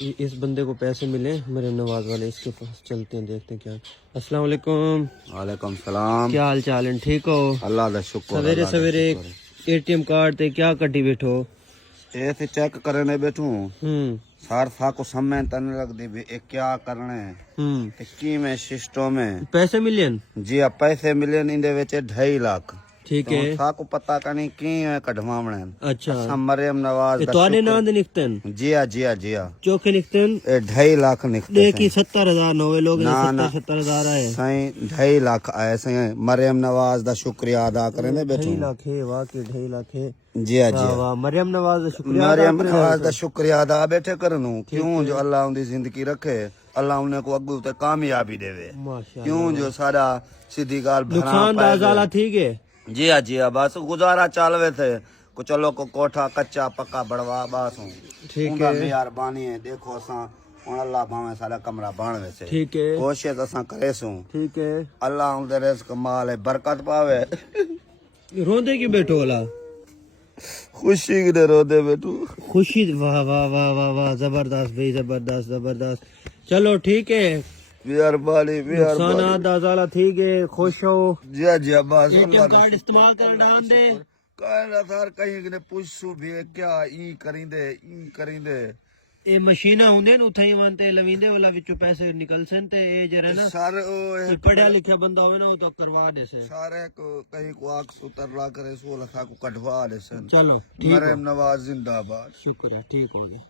इस बंदे को पैसे मिले मेरे नवाज वाले, इसके पास चलते हैं, देखते हैं क्या। अस्सलाम वालेकुम। वालेकुम सलाम। क्या हाल चाल है, ठीक हो? अल्लाह दा शुक्र। सवेरे सवेरे एटीएम कार्ड ते क्या कटी बैठो? ऐसे चेक करने बैठू सार था को समय तन लग दी भी ए क्या करने की में सिस्टम में पैसे मिले? जी पैसे मिले इंदे विच 2.5 लाख। ठीक है। था को पता कनी की कढवावणे। अच्छा, मरियम नवाज दा तोने शुक्र। नाम निकतन जी आ चौके निकतन ए 2.5 लाख निकते। देखी 70,000 नवे लोग ना ना 70,000 आए। सही 2.5 लाख आए सही। मरियम नवाज दा शुक्रिया अदा करने बैठू। 2.5 लाख है, वाह के 2.5 लाख है। जी आ वाह वाह, मरियम नवाज दा शुक्रिया। मरियम नवाज दा शुक्रिया अदा बैठे करनू। क्यों जो अल्लाह उनकी जिंदगी रखे, अल्लाह उन्हें को अगू ते कामयाबी देवे। क्यों जो सारा सीधी गाल नुकसान दाजाला ठीक है। जी हाँ बस गुजारा चालवे थे को चलो को कोठा कच्चा पक्का बढ़वा बस हूँ। ठीक है, मेहरबानी है। देखो असा अल्लाह भावे सारा कमरा बनवे से। ठीक है, कोशिश असा करे सू। ठीक है। अल्लाह उनके रिज़्क़ माल है बरकत पावे। रोंदे की बैठो वाला खुशी के रोदे बैठू। खुशी। वाह वाह वाह वाह वाह, जबरदस्त भाई, जबरदस्त जबरदस्त। चलो ठीक है, मेहरबानी नुकसान दाजाला ठीक है, खुश हो। जी बस एटीएम कार्ड इस्तेमाल कर डाल दे। कहना सर कहीं ने पूछू भी क्या ई करिंदे ये मशीना होंदे न उठाई वनते लविंदे वाला विचों पैसे निकल सन ते ए जरा ना सर पढ़ा लिखा बंदा होवे ना वो तो करवा दे से। सारे को कहीं को आग सुतरला करे 16 को कटवा दे सन। चलो ठीक मरियम नवाज जिंदाबाद। शुक्र है, ठीक हो गया।